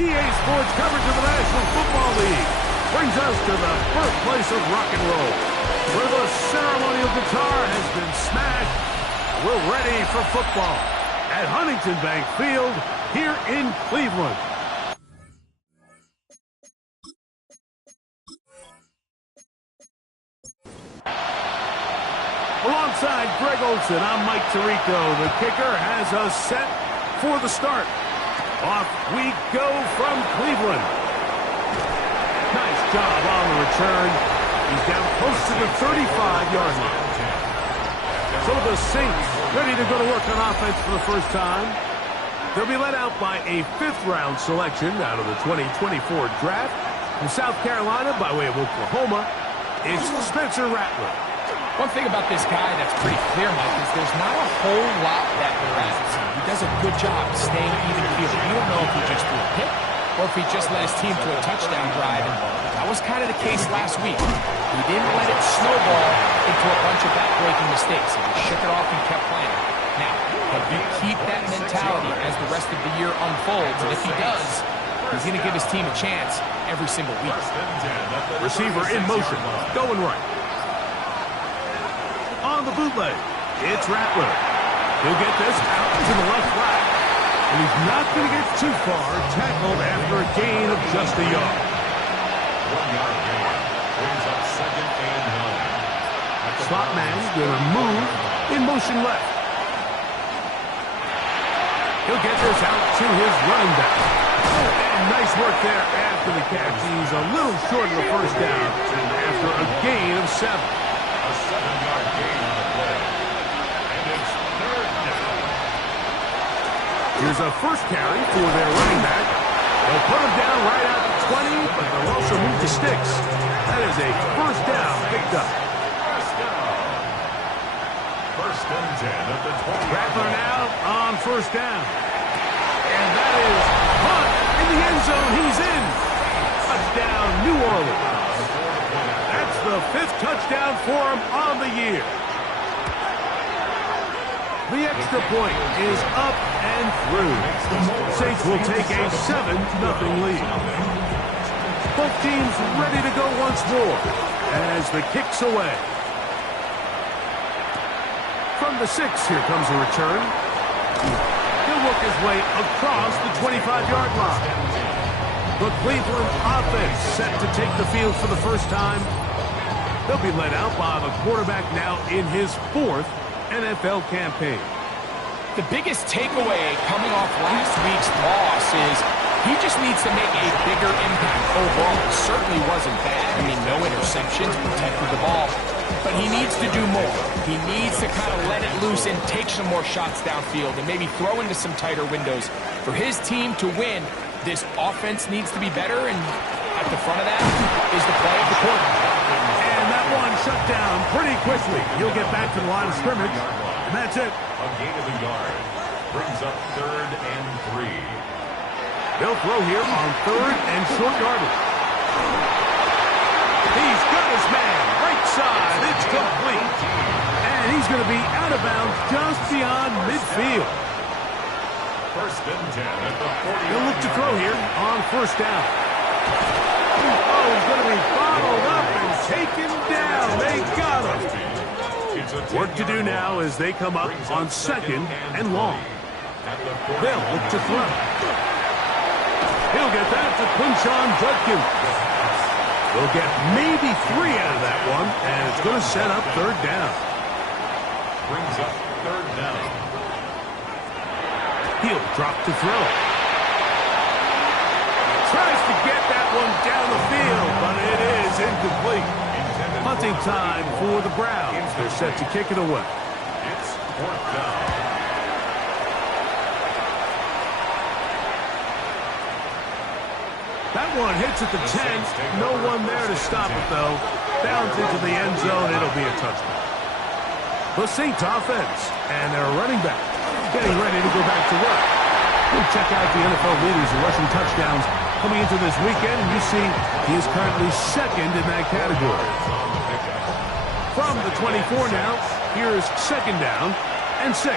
EA Sports coverage of the National Football League brings us to the birthplace of rock and roll, where the ceremonial guitar has been smashed. We're ready for football at Huntington Bank Field here in Cleveland. Alongside Greg Olson, I'm Mike Tirico. The kicker has us set for the start. Off we go from Cleveland. Nice job on the return. He's down close to the 35-yard line. So the Saints ready to go to work on offense for the first time. They'll be led out by a fifth-round selection out of the 2024 draft. From South Carolina, by way of Oklahoma, it's Spencer Rattler. One thing about this guy that's pretty clear, Mike, is there's not a whole lot that harassing him. He does a good job staying even field. You don't know if he just threw a pick or if he just led his team to a touchdown drive, and that was kind of the case last week. He didn't let it snowball into a bunch of back-breaking mistakes. He just shook it off and kept playing. Now, if you keep that mentality as the rest of the year unfolds, and if he does, he's going to give his team a chance every single week. Receiver in motion, going right. On the bootleg, it's Rattler. He'll get this out to the left flat, and he's not going to get too far, tackled after a gain of just a yard. 1 yard gain brings up 2nd and 9. Slot man's going to move in motion left. He'll get this out to his running back. And nice work there after the catch. He's a little short of the first down after a gain of 7. A 7-yard gain on the play. And it's 3rd down. Here's a first carry for their running back. They'll put him down right out to 20, but they'll also move the sticks. That is a first down picked up. First down. 1st and 10 at the 20. Rattler now on first down. And that is punt in the end zone. He's in. Touchdown, New Orleans. That's the 5th touchdown for him on the year. The extra point is up and through. Saints will take a 7-0 lead. Both teams ready to go once more as the kick's away. From the 6, here comes a return. He'll work his way across the 25-yard line. The Cleveland offense set to take the field for the first time. They'll be led out by the quarterback now in his 4th NFL campaign. The biggest takeaway coming off last week's loss is he just needs to make a bigger impact overall. It certainly wasn't bad. I mean, no interceptions, protected the ball. But he needs to do more. He needs to kind of let it loose and take some more shots downfield and maybe throw into some tighter windows. For his team to win, this offense needs to be better, and at the front of that is the play of the quarterback. And that one shut down pretty quickly. He'll get back to the line of scrimmage, and that's it. A gain of a yard brings up 3rd and 3. They'll throw here on 3rd and short yardage. He's got his man right side. It's complete. And he's going to be out of bounds just beyond midfield. 1st and 10 at the 40. He'll look to throw here on first down. Oh, he's going to be bottled up and taken down. They got him. Work to do now as they come up on 2nd and long. They'll look to throw. He'll get that to Quinshon Judkins. They'll get maybe 3 out of that one, and it's going to set up 3rd down. Brings up 3rd down. He'll drop to throw. Tries to get that one down the field, but it is incomplete. Punting time for the Browns. They're set to kick it away. It's 4th down. That one hits at the 10. No one there to stop it, though. Bounds into the end zone. It'll be a touchdown. The Saints offense and their running back getting ready to go back to work. We'll check out the NFL leaders in rushing touchdowns Coming into this weekend, you see he is currently second in that category. From the 24 now, here's second down and 6.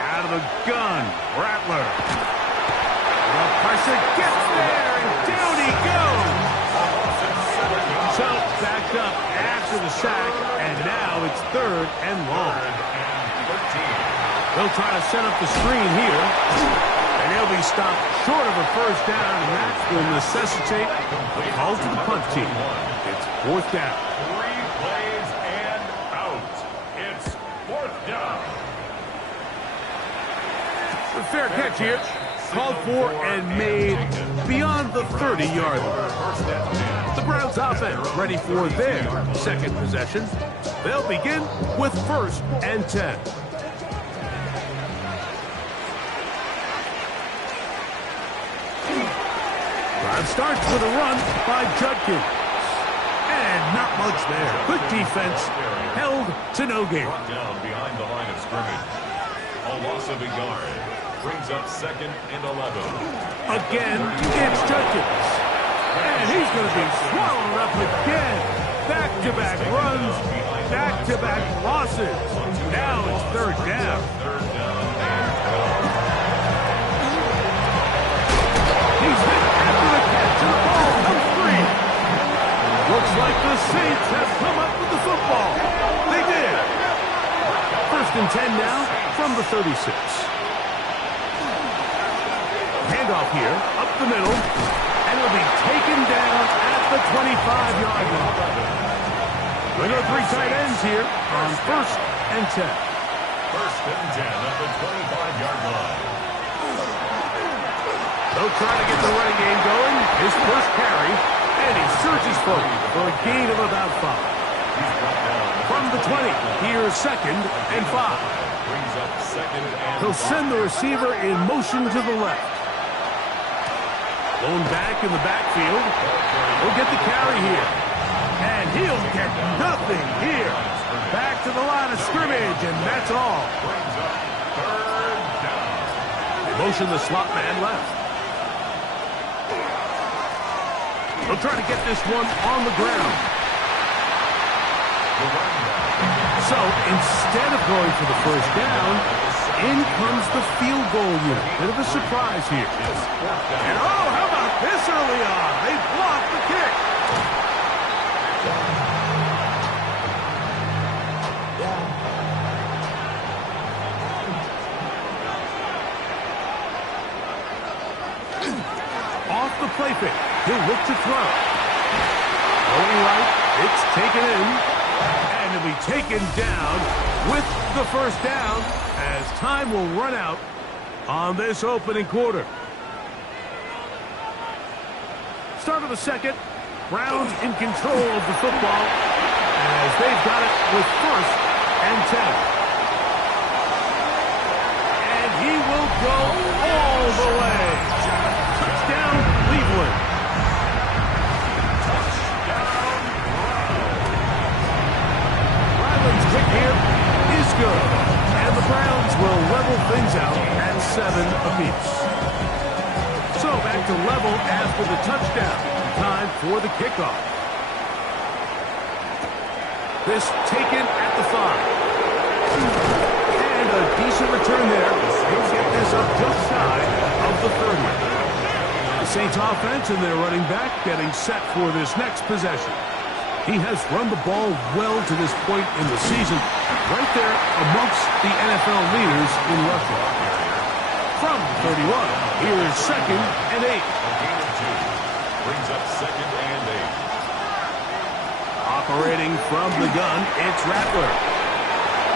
Out of the gun, Rattler. The pressure gets there, and down he goes. So, backed up after the sack, and now it's 3rd and long. They'll try to set up the screen here, and they'll be stopped short of a first down, and that will necessitate a call to the punt team. It's 4th down. 3 plays and out. It's 4th down. A fair catch here. Called for and made beyond the 30-yard line. The Browns offense ready for their second possession. They'll begin with 1st and 10. Drive starts with a run by Judkins. And not much there. Good defense. Held to no gain. Down behind the line of scrimmage. A loss of a yard. Brings up 2nd and 11. Again, it's Judkins. And he's going to be swallowed up again. Back-to-back runs, back-to-back losses. Now it's 3rd down. He's hit after the catch, and the ball comes free. Looks like the Saints have come up with the football. They did. 1st and 10 now from the 36. Handoff here, up the middle, and it'll be taken down at the 25-yard line. We go 3 tight ends here on 1st and 10. 1st and 10 at the 25-yard line. They'll try to get the running game going. His first carry, and he surges forward for a gain of about 5. From the 20, here's 2nd and 5. Brings up 2nd and 5. He'll send the receiver in motion to the left. Blown back in the backfield. He'll get the carry here. And he'll get nothing here. Back to the line of scrimmage, and that's all. Brings up 3rd down. Motion the slot man left. They'll try to get this one on the ground. So instead of going for the first down, in comes the field goal unit. Bit of a surprise here. And oh, how about this early on? They blocked the kick. Off the play pick. He'll look to throw. Going right. It's taken in. And it'll be taken down with the first down as time will run out on this opening quarter. Start of the second. Browns in control of the football as they've got it with 1st and 10. And he will go all the way. Touchdown, Cleveland. Ryland's kick here is good. And the Browns will level things out at 7 apiece. So back to level after the touchdown. Time for the kickoff. This taken at the 5. And a decent return there. He'll get this up just shy of the 30. The Saints offense and their running back getting set for this next possession. He has run the ball well to this point in the season, right there amongst the NFL leaders in rushing. From 31, here is 2nd and 8. Brings up 2nd and 8. Operating from the gun, it's Rattler.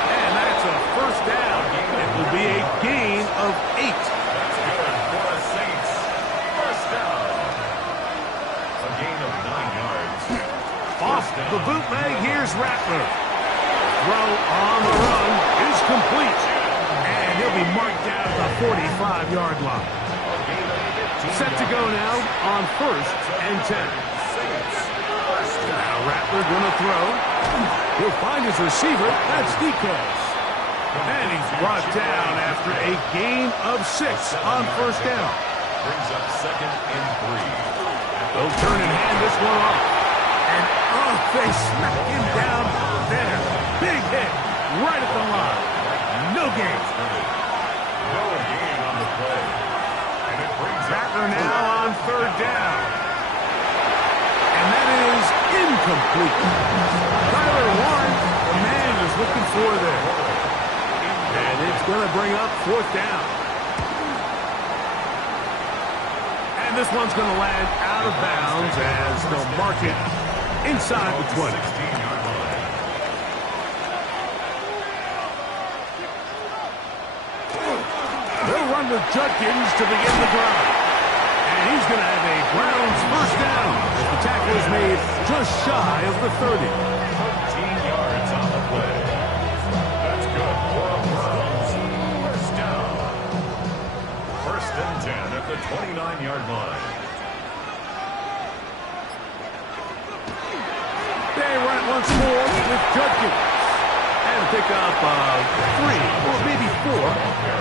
And that's a first down. It will be a gain of 8. That's good for the Saints. First down. A gain of 9 yards. Off the bootleg, here's Rattler. Throw on the run is complete. And he'll be marked down at the 45-yard line. Set to go now on 1st and 10. Now Rattler going to throw. He'll find his receiver. That's Decas. And he's brought down after a gain of 6 on first down. Brings up second and 3. They'll turn and hand this one off. And, oh, they smack him down there. Big hit right at the line. No gain. No gain on the play. And it brings Rattler now on third down. And that is incomplete. Tyler Warren, the man is looking for there. And it's going to bring up fourth down. And this one's going to land out of bounds as they'll mark it inside the 20. 16-yard line. They'll run with Judkins to begin the drive. And he's going to have a Browns first down as the tackle is made just shy of the 30. 13 yards on the play. That's good for a Browns first down. First and 10 at the 29-yard line. They run it once more with Judkins. And pick up 3 or maybe 4.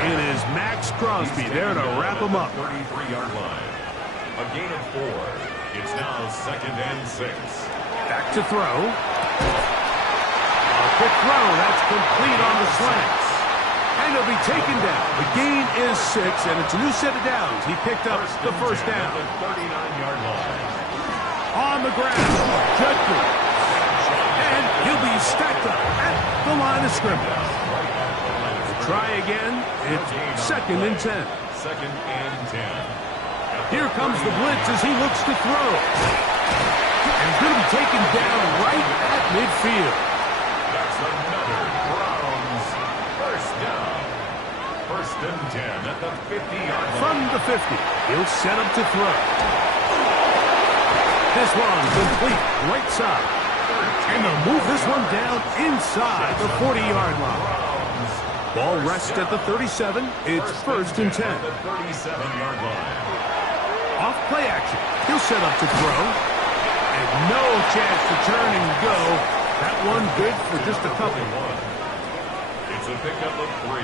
It is Max Crosby there to wrap him up. 33-yard line. A gain of 4. It's now second and 6. Back to throw. A quick throw. That's complete on the slants. And he'll be taken down. The gain is 6, and it's a new set of downs. He picked up the first down. The 39-yard line. On the ground, Judkins. And he'll be stacked up at the line of scrimmage. Try again. It's second and 10. Second and 10. Here comes the blitz as he looks to throw. And he's going to be taken down right at midfield. That's another Browns first down. First and 10 at the 50-yard line. From the 50, he'll set up to throw. This one complete right side. And they'll move this one down inside the 40-yard line. Ball rests at the 37. It's first and 10. The 37-yard line. Off play action. He'll set up to throw. And no chance to turn and go. That one good for just a couple. It's a pickup of 3.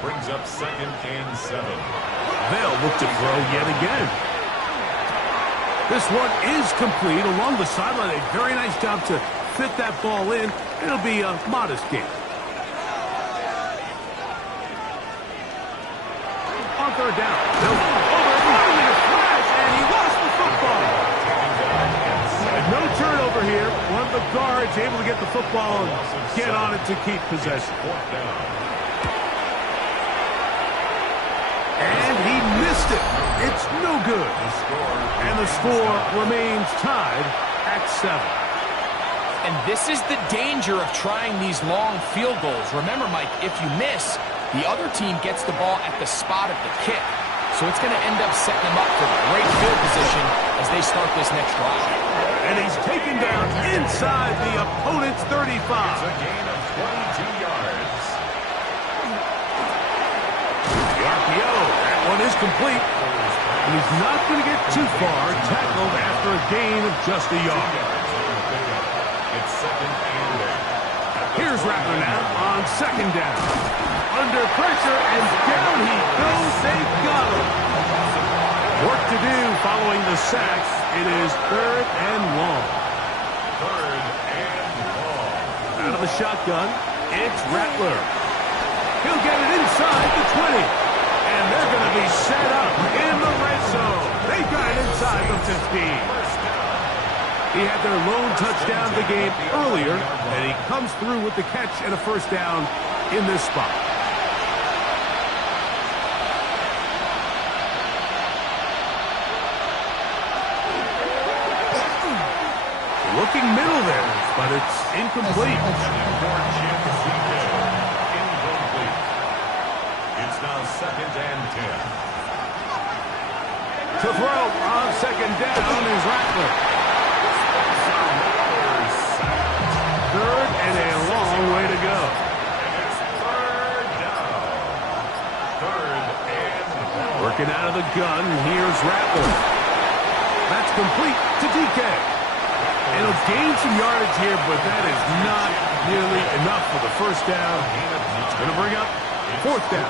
Brings up second and 7. They'll look to throw yet again. This one is complete along the sideline. A very nice job to fit that ball in. It'll be a modest gain. On third down. Over a flash, and he lost the football. And no turnover here. One of the guards able to get the football and get on it to keep possession. And he missed it. It's no good. And the score remains tied at 7. And this is the danger of trying these long field goals. Remember, Mike, if you miss, the other team gets the ball at the spot of the kick. So it's going to end up setting them up for great field position as they start this next drive. And he's taken down inside the opponent's 35. It's a gain of 22 yards. The RPO, that one is complete. And he's not going to get too far, tackled after a gain of just a yard. It's second and 8. Here's Rattler now on second down. Under pressure, and down he goes. They've got him. Work to do following the sack. It is third and long. Third and long. Out of the shotgun, it's Rattler. He'll get it inside the 20. And they're going to be set up in the red zone. They got it inside the 15. He had their lone touchdown of the game earlier, and he comes through with the catch and a first down in this spot. Looking middle there, but it's incomplete. Incomplete. It's now second and 10. To throw on second down is Rattler. Third and a long way to go. And it's third down. Third and long. Working out of the gun, here's Rattler. That's complete to DK. And he'll gain some yardage here, but that is not nearly enough for the first down. It's going to bring up fourth down.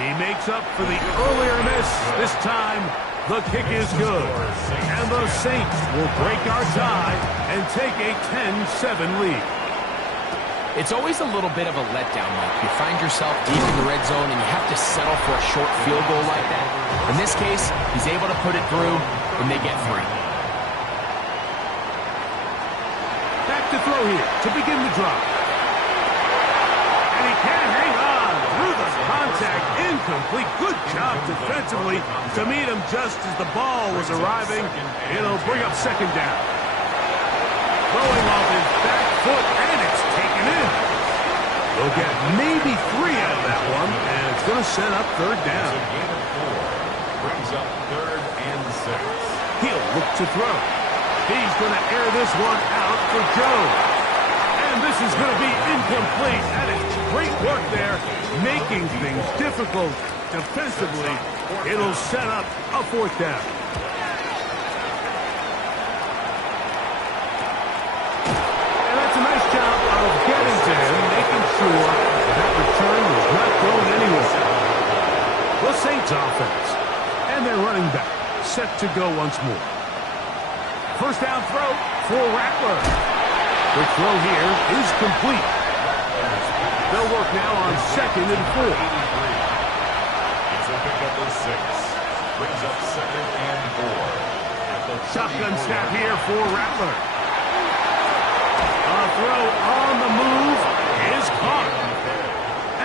He makes up for the earlier miss. This time, the kick is good. And the Saints will break our tie and take a 10-7 lead. It's always a little bit of a letdown, Mike. You find yourself deep in the red zone and you have to settle for a short field goal like that. In this case, he's able to put it through, and they get 3. Back to throw here to begin the drive. And he can't hang on through the contact. Incomplete. Good job defensively to meet him just as the ball was arriving. It'll bring up second down. Throwing off his back foot, and it's taken in. They'll get maybe 3 out of that one, and it's going to set up third down. A gain of 4. Brings up 3rd and 6. He'll look to throw. He's going to air this one out for Joe. And this is going to be incomplete. That is great work there, making things difficult defensively. It'll set up a fourth down. And that's a nice job of getting to him, making sure that return was not going anywhere. The Saints offense. And their running back set to go once more. First down throw for Rattler. The throw here is complete. They'll work now on 2nd and 4. It's a pickup of 6. Brings up 2nd and 4. Shotgun snap here for Rattler. A throw on the move is caught.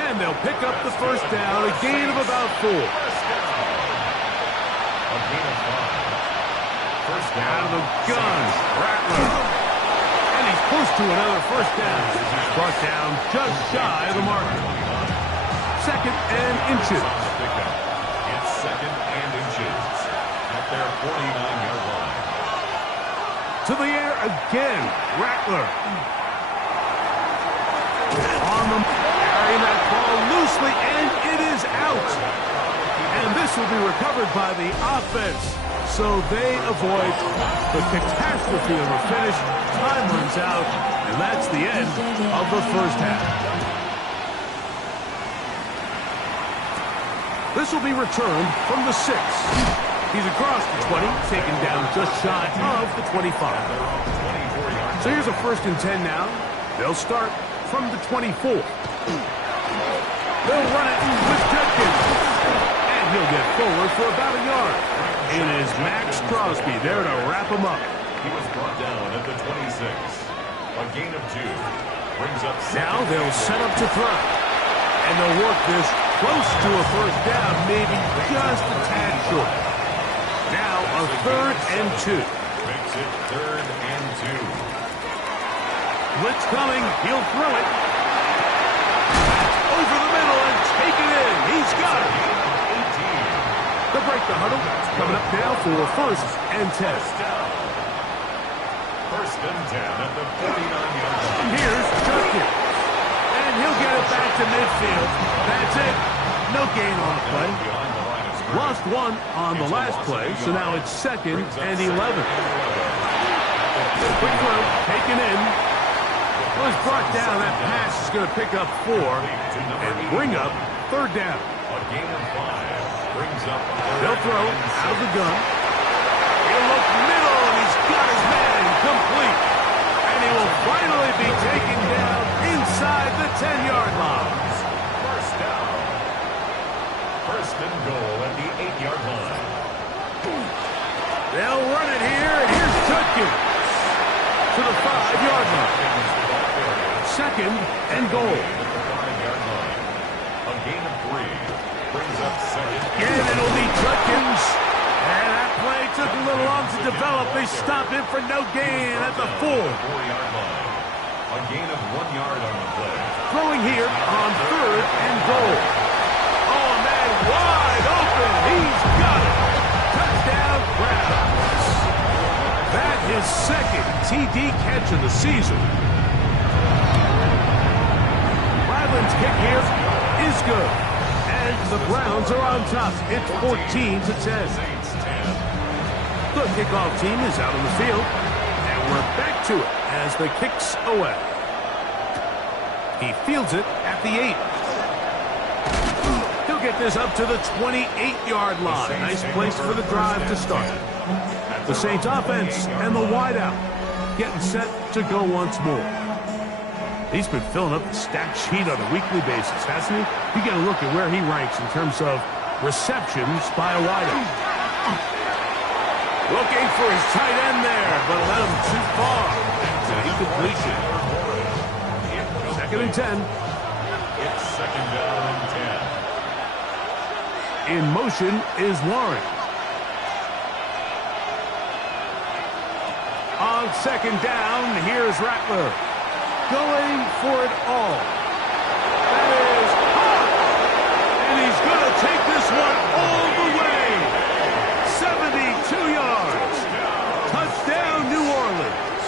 And they'll pick up the first down, a gain of about 4. A gain of 5. First down. Out of the gun, Rattler. And he's pushed to another first down. He's brought down just shy of the marker. 2nd and inches. It's 2nd and inches at their 49-yard line. To the air again, Rattler. On the carrying that ball loosely, and it is out. And this will be recovered by the offense. So they avoid the catastrophe of a finish. Time runs out, and that's the end of the first half. This will be returned from the 6. He's across the 20, taken down just shy of the 25. So here's a 1st and 10 now. They'll start from the 24. They'll run it with Jenkins. And he'll get forward for about a yard. It is Max Crosby there to wrap him up. He was brought down at the 26. A gain of 2. Brings up 2nd. Now they'll set up to throw. And they'll work this close to a first down, maybe just a tad short. Now a 3rd and 2. Makes it 3rd and 2. Blitz coming. He'll throw it. Over the middle and take it in. He's got it. They'll break the huddle. Coming up now for 1st and 10. 1st and 10 at the 49-yard line. Here's Jenkins. And he'll get it back to midfield. That's it. No gain on the play. Lost 1 on the last play, so now it's 2nd and 11. Quick throw, taken in. Was brought down. That pass is going to pick up 4 and bring up 3rd down. A gain of 5 brings up. They'll throw out of the gun. He'll look middle, and he's got his man complete. And he will finally be taken down inside the 10-yard line. First down. 1st and goal at the 8-yard line. They'll run it here, and here's Jenkins to the 5-yard line. 2nd and goal. A gain of 3 brings up 2nd. Again, it'll be Jenkins. And that play took a little long to develop. They stop him for no gain at the 4. 4-yard line. A gain of 1 yard on the play. Throwing here on 3rd and goal. Oh, man, wide open. He's got it. Touchdown, Browns. That is 2nd TD catch of the season. Ryland's kick here is good. And the Browns are on top. It's 14-10. The kickoff team is out on the field. And we're back to it as the kick's away. He fields it at the 8. He'll get this up to the 28-yard line. Nice place for the drive to start. The Saints offense and the wideout getting set to go once more. He's been filling up the stat sheet on a weekly basis, hasn't he? You get a look at where he ranks in terms of receptions by a wideout. Looking for his tight end there, but let him too far. It's an incompletion. 2nd and 10. It's 2nd down and 10. In motion is Warren. On 2nd down, here's Rattler. Going for it all. That is hot. And he's going to take this one all the way. 72 yards. Touchdown, New Orleans.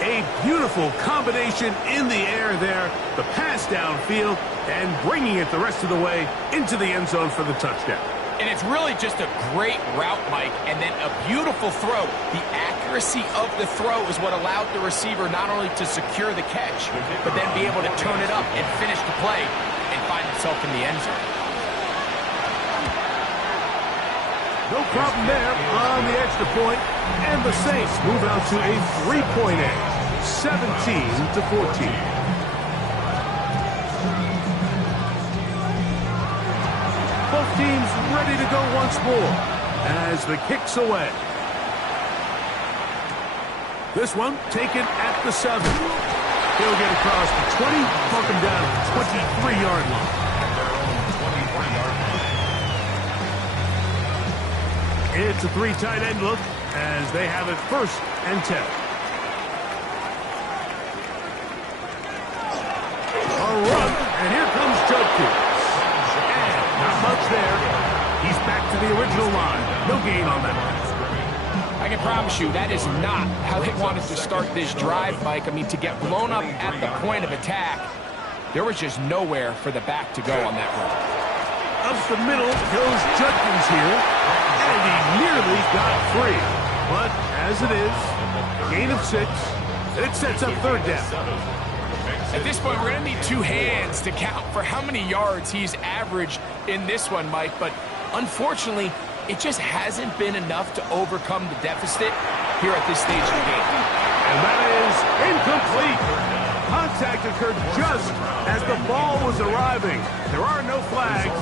A beautiful combination in the air there. The pass downfield and bringing it the rest of the way into the end zone for the touchdown. And it's really just a great route, Mike, and then a beautiful throw. The accuracy of the throw is what allowed the receiver not only to secure the catch, but then be able to turn it up and finish the play and find himself in the end zone. No problem there on the extra point, and the Saints move out to a 3-point edge, 17-14. Both teams ready to go once more as the kick's away. This one taken at the 7. He'll get across the 20, buck him down at the 23-yard line. It's a 3 tight end look as they have it 1st and 10. A run, and here comes Judkins. Not much there. He's back to the original line. No gain on that one. I can promise you that is not how they wanted to start this drive, Mike. I mean, to get blown up at the point of attack, there was just nowhere for the back to go on that run. Up the middle goes Judkins here, and he nearly got free. But as it is, gain of 6, and it sets up 3rd down. At this point, we're going to need 2 hands to count for how many yards he's averaged in this one, Mike. But unfortunately, it just hasn't been enough to overcome the deficit here at this stage of the game. And that is incomplete. Contact occurred just as the ball was arriving. There are no flags.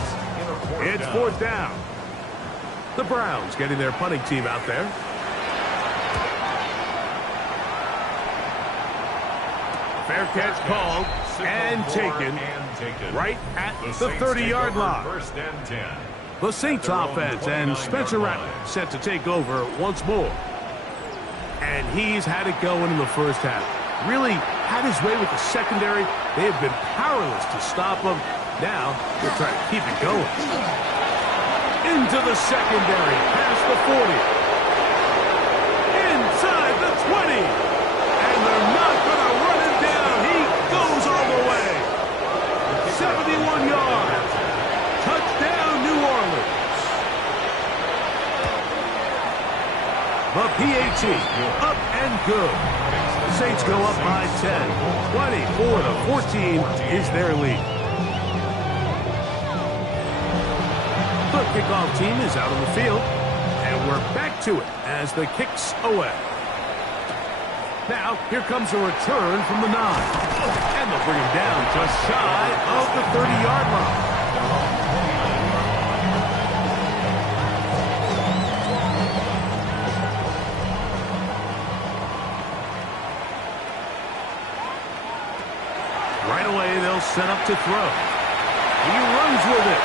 It's 4th down. The Browns getting their punting team out there. Fair catch called and taken right at the 30-yard line. 1st and 10. The Saints offense and Spencer Rattler set to take over once more. And he's had it going in the first half. Really had his way with the secondary. They have been powerless to stop him. Now they're trying to keep it going. Into the secondary, past the 40. Inside the 20. And they're not going to run him down. He goes all the way. 71 yards. Touchdown, New Orleans. The PAT up and good. The Saints go up by 10. 24-14 is their lead. The kickoff team is out on the field, and we're back to it as the kick's away. Now, here comes a return from the 9. And they'll bring him down just shy of the 30-yard line. Right away, they'll set up to throw. He runs with it.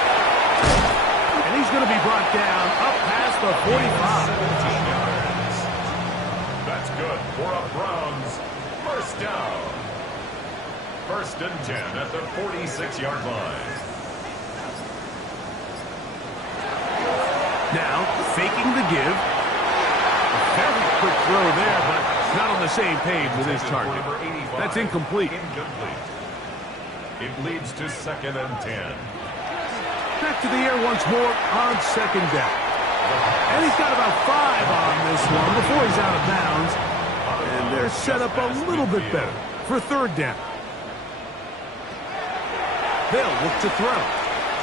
And he's going to be brought down up past the 45. That's good for a Browns 1st down. 1st and 10 at the 46-yard line. Now, faking the give. A very quick throw there, but not on the same page with his target. That's incomplete. It leads to 2nd and 10. Back to the air once more on 2nd down. And he's got about 5 on this one before he's out of bounds. And they're set up a little bit better for third down. They'll look to throw.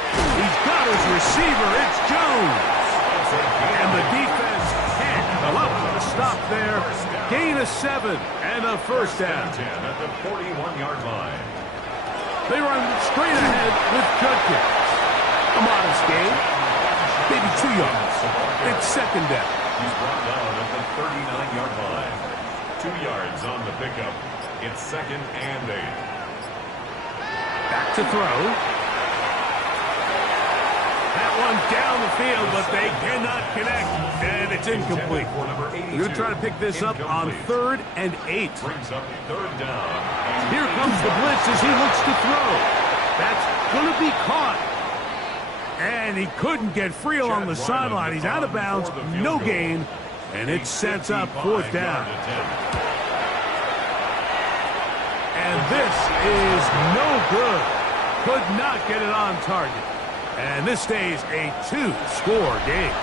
He's got his receiver. It's Jones. And the defense can't come up with a stop there. Gain of 7 and a first down. 10 at the 41-yard line. They run straight ahead with Judkins. A modest gain. Maybe 2 yards. It's second down. He's brought down at the 39-yard line. 2 yards on the pickup. It's second and 8. Back to throw. That one down the field, but they cannot connect. And it's incomplete. They're going to try to pick this up on 3rd and 8. Brings up third down. Here comes the blitz as he looks to throw. That's going to be caught. And he couldn't get free along the sideline. He's out of bounds, no gain, and it sets up 4th down. And this is no good. Could not get it on target. And this stays a 2-score game.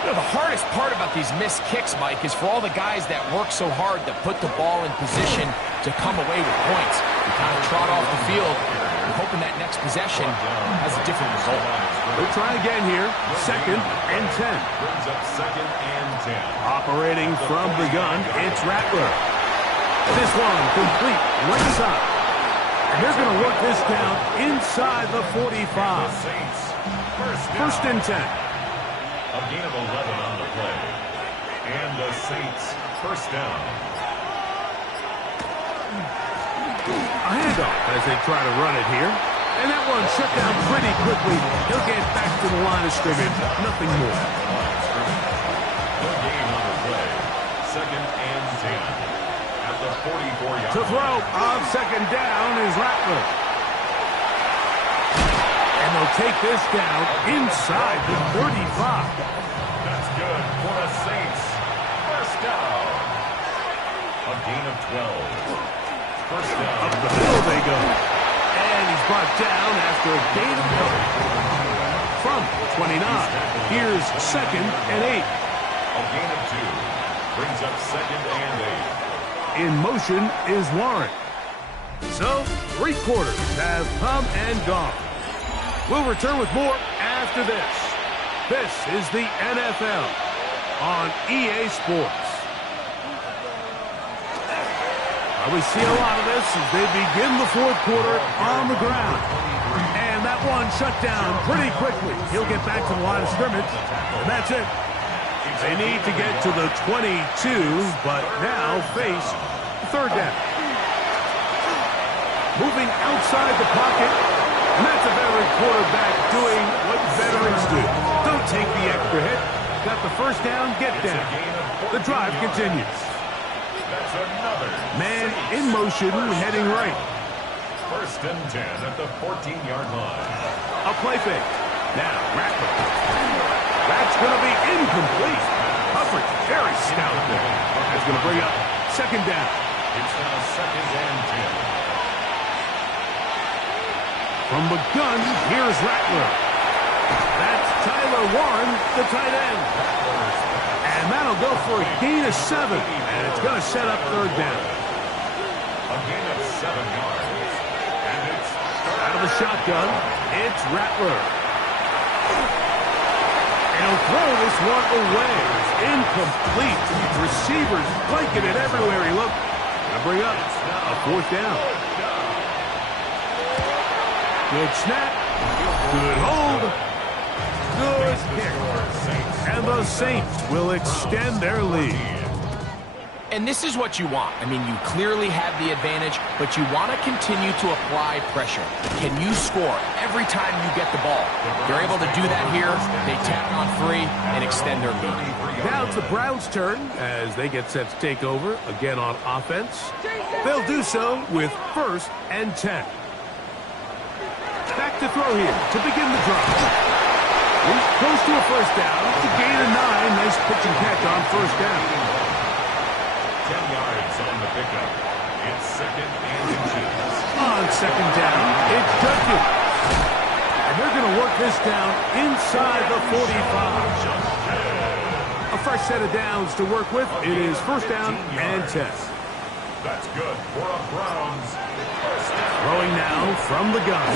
You know, the hardest part about these missed kicks, Mike, is for all the guys that work so hard to put the ball in position to come away with points. You kind of trot off the field, hoping that next possession has a different result. We'll try again here. 2nd and 10. Brings up 2nd and 10. Operating from the gun, it's Rattler. This one complete right side. And they're going to work this down inside the 45. Saints, First and 10. A gain of 11 on the play. And the Saints, first down. A handoff as they try to run it here. And that one shut down pretty quickly. He'll get back to the line of scrimmage. Nothing more. No gain on the play. 2nd and 10. At the 44-yard To throw on 2nd down is Rattler. And they'll take this down inside the 35. That's good for the Saints. First down. A gain of 12. First down. Up the middle they go. And he's brought down after a gain of coverage. From 29. Here's 2nd and 8. A gain of 2. Brings up 2nd and 8. In motion is Warren. So, 3 quarters have come and gone. We'll return with more after this. This is the NFL on EA Sports. We see a lot of this as they begin the 4th quarter on the ground. And that one shut down pretty quickly. He'll get back to the line of scrimmage, and that's it. They need to get to the 22, but now face 3rd down. Moving outside the pocket, and that's a veteran quarterback doing what veterans do. Don't take the extra hit. Got the first down, get down. The drive continues. That's another. Man in motion, heading right. First and 10 at the 14-yard line. A play fake. Now, Rattler. That's going to be incomplete. Coverage very stout there. That's going to bring up 2nd down. It's now 2nd and 10. From the gun, here's Rattler. That's Tyler Warren, the tight end. And that'll go for a gain of 7. And it's going to set up 3rd down. A gain of 7 yards. And it's Out of the shotgun, it's Rattler. And he'll throw this one away. It's incomplete. Receivers blanket it everywhere he looked. Gonna bring up a 4th down. Good snap. Good hold. Good kick. And the Saints will extend their lead. And this is what you want. I mean, you clearly have the advantage, but you want to continue to apply pressure. Can you score every time you get the ball? They're able to do that here. They tack on 3 and extend their lead. Now it's the Browns' turn as they get set to take over again on offense. They'll do so with 1st and 10. Back to throw here to begin the drive. He's close to a first down. It's a gain of 9. Nice pitch and catch on 1st down. 10 yards on the pickup. It's 2nd and 2. On 2nd down, it's Judkins. And they're going to work this down inside the 45. A fresh set of downs to work with. It is first down and 10. That's good for a Browns. Throwing now from the gun.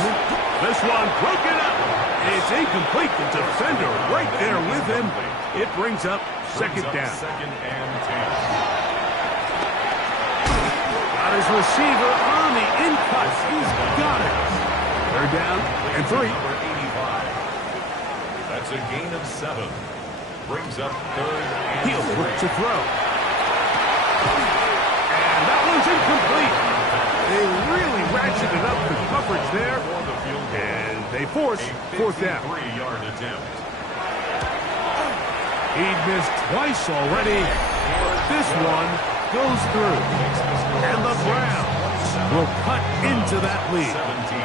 This one broken up. It's incomplete. The defender right there with him. It brings up second down. Second and 10. Got his receiver on the in-cut. He's got it. They're down and 3. Number 85. That's a gain of 7. Brings up third and He'll 3. look to throw. And that one's incomplete. They really ratcheted up the coverage there. And they force fourth down. 53-yard attempt. He'd missed twice already. This one goes through. And the Browns will cut into that lead. 17.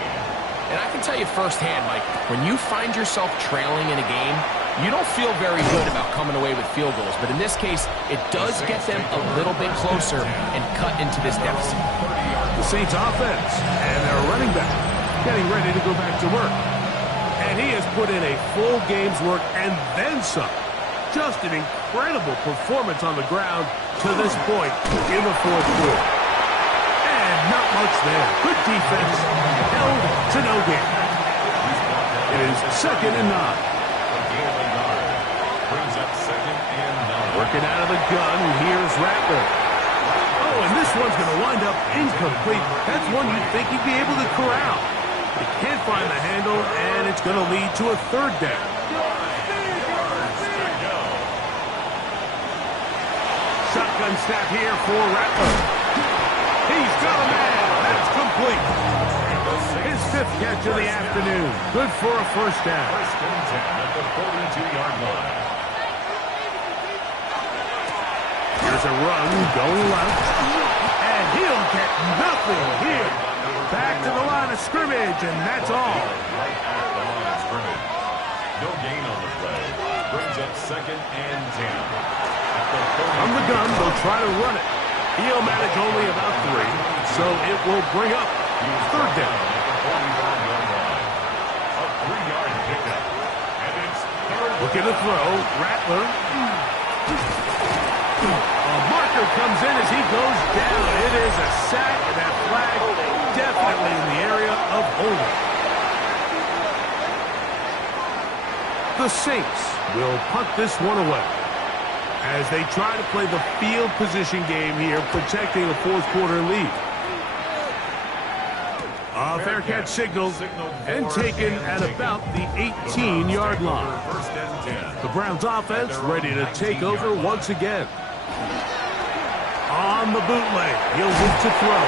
And I can tell you firsthand, Mike, when you find yourself trailing in a game, you don't feel very good about coming away with field goals. But in this case, it does get them a little bit closer and cut into this deficit. The Saints offense and their running back getting ready to go back to work. And he has put in a full game's work and then some. Just an incredible performance on the ground to this point in the fourth quarter. And not much there. Good defense. Held to no gain. It is second and 9. Brings up second and 9. Working out of the gun, here's Rattler. Oh, and this one's going to wind up incomplete. That's one you'd think he'd be able to corral. He can't find the handle, and it's going to lead to a third down. Shotgun snap here for Rattler. He's got a man. That's complete. His fifth catch of the afternoon. Good for a first down. First and 10 at the 42-yard line. Here's a run going left. And he'll get nothing here. Back to the line of scrimmage, and that's all. Right at the line of scrimmage. No gain on the play. Brings up second and 10. From the gun, they'll try to run it. He'll manage only about 3, so it will bring up third down. A 3-yard pickup. And it's Looking to throw. Rattler. A marker comes in as he goes down. It is a sack, and that flag definitely in the area of holding. The Saints will punt this one away as they try to play the field position game here, protecting a fourth quarter lead. A fair catch signaled and taken at about the 18-yard line. First and 10. The Browns offense ready to take over once again. On the bootleg, he'll look to throw.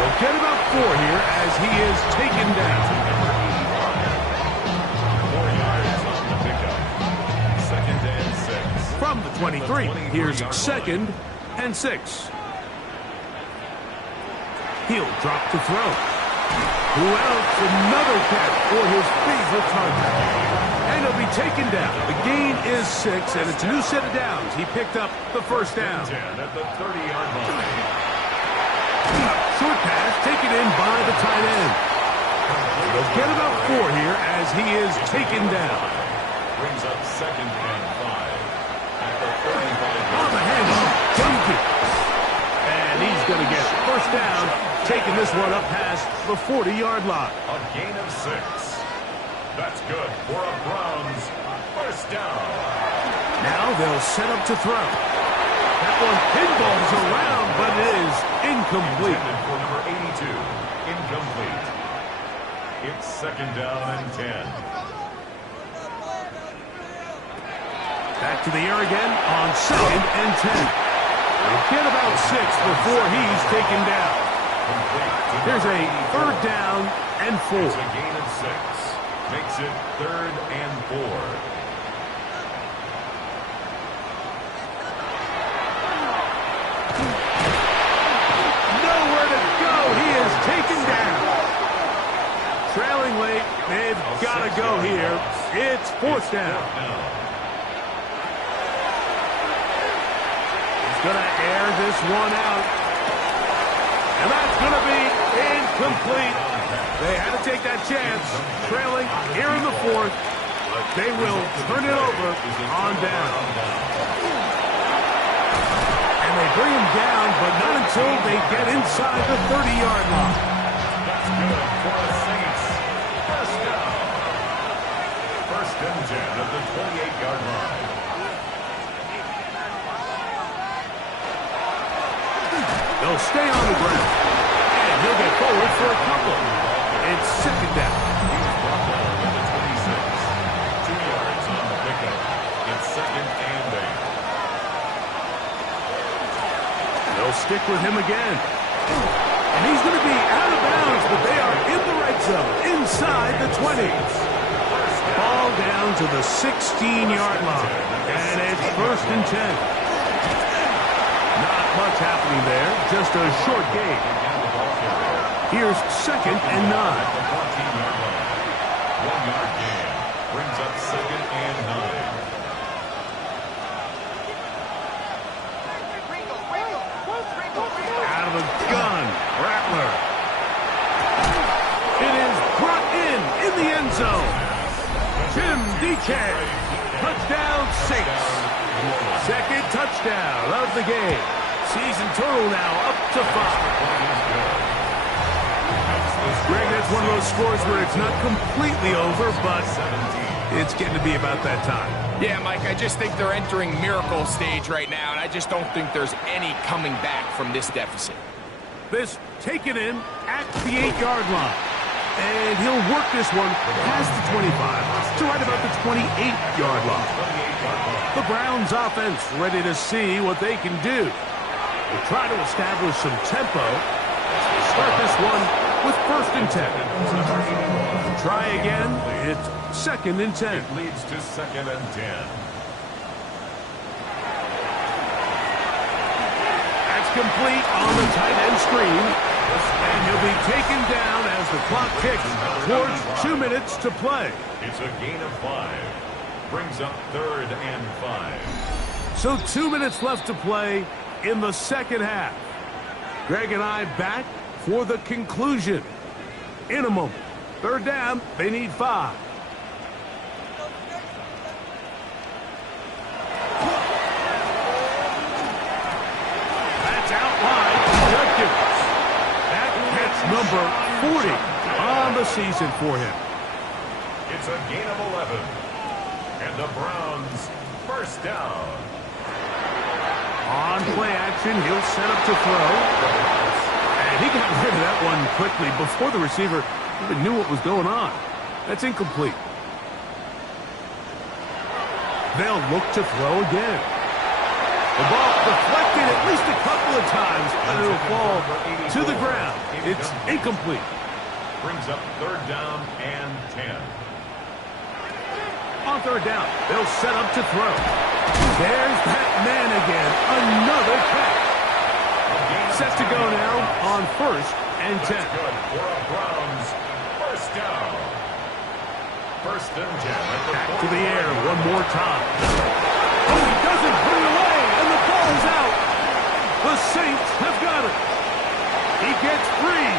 They'll get about 4 here as he is taken down. 4 yards on the pickup. Second and 6. From the 23, here's second and 6. He'll drop to throw. Who else? Another catch for his favorite target. And he'll be taken down. The gain is 6, and it's a new set of downs. He picked up the first down. 10 at the 30-yard line. Short pass taken in by the tight end. They'll get about 4 here as he is taken down. Brings up second and 5 at the 35-yard On the handoff, Duncan. And he's going to get first down, taking this one up past the 40-yard line. A gain of 6. That's good for a Browns first down. Now they'll set up to throw. That one pinballs around, but it is incomplete. Intended for number 82. Incomplete. It's second down and 10. Back to the air again on second and 10. They'll get about 6 before he's taken down. Here's a third down and 4. It's a gain of 6. Makes it third and 4. Nowhere to go. He is taken down. Trailing late. They've got to go here. It's fourth down. He's going to air this one out. And that's going to be incomplete. Complete. They had to take that chance. Trailing here in the fourth. They will turn it over on down. And they bring him down, but not until they get inside the 30-yard line. That's good for the Saints. First down. First and 10 at the 28-yard line. They'll stay on the ground. And he'll get forward for a couple. It's second down. He's brought down at the 26. 2 yards on the pickup. It's second and 8. They'll stick with him again. And he's going to be out of bounds, but they are in the red zone, inside the 20. Ball down to the 16-yard line. And it's first and 10. Not much happening there, just a short gain. Here's second and 9. 14-yard line. 1-yard gain. Brings up second and 9. Out of the gun, Rattler. It is brought in the end zone. Tim DK, touchdown Saints. Second touchdown of the game. Season total now up to 5. Greg, that's one of those scores where it's not completely over, but it's getting to be about that time. Yeah, Mike, I just think they're entering miracle stage right now, and I just don't think there's any coming back from this deficit. This taken in at the 8-yard line. And he'll work this one past the 25 to right about the 28-yard line. The Browns offense ready to see what they can do. They'll try to establish some tempo. Start this one with first and 10. Try again. It's second and 10. It leads to second and 10. That's complete on the tight end screen. And he'll be taken down as the clock ticks towards 2 minutes to play. It's a gain of 5. Brings up third and 5. So 2 minutes left to play in the second half. Greg and I back for the conclusion. In a moment. Third down, they need 5. That's out wide. Judkins. That hits number 40 on the season for him. It's a gain of 11. And the Browns first down. On play action, he'll set up to throw. And he got rid of that one quickly before the receiver even knew what was going on. That's incomplete. They'll look to throw again. The ball deflected at least a couple of times, and it'll fall to the ground. It's incomplete. Brings up third down and 10. On third down, they'll set up to throw. There's that man again. Another catch. Set to go now on first and 10. That's good for a Browns first down. First and 10. Back to the air one more time. Oh, he doesn't put it away, and the ball is out. The Saints have got it. He gets free.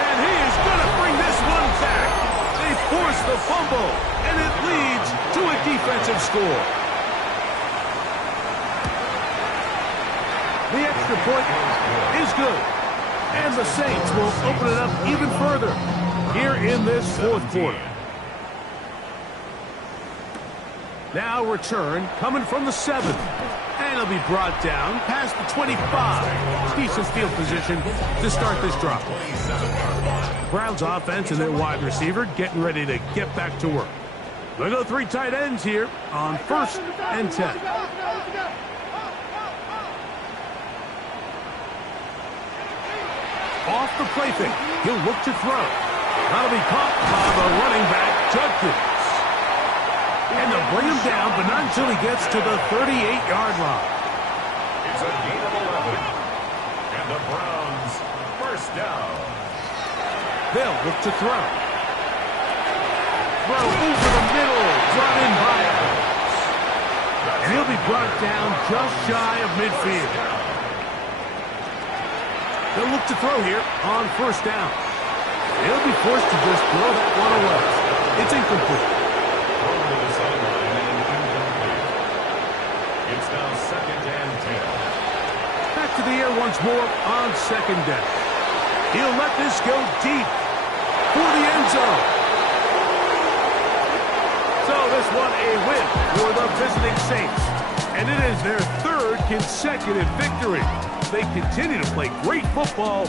And he is going to bring this one back. They force the fumble, and it leads to a defensive score. The extra point is good. And the Saints will open it up even further here in this fourth quarter. Now return coming from the 7. And it'll be brought down past the 25. Decent field position to start this drive. Browns offense and their wide receiver getting ready to get back to work. They'll go 3 tight ends here on first and 10. Off the play fake. He'll look to throw. That'll be caught by the running back, Judkins. And they'll bring him down, but not until he gets to the 38-yard line. It's a gain of 11. And the Browns first down. They'll look to throw. Throw over the middle, brought in by Evans. And he'll be brought down just shy of midfield. They'll look to throw here on first down. He'll be forced to just throw that one away. It's incomplete. Thrown to the sideline and incomplete. It's now 2nd and 10. Back to the air once more on second down. He'll let this go deep for the end zone. So this one a win for the visiting Saints. And it is their 3rd consecutive victory. They continue to play great football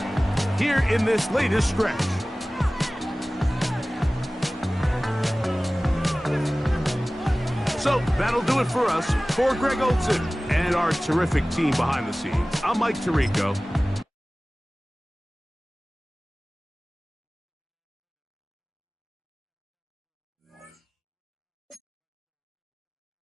here in this latest stretch. So that'll do it for us. For Greg Olson and our terrific team behind the scenes, I'm Mike Tirico.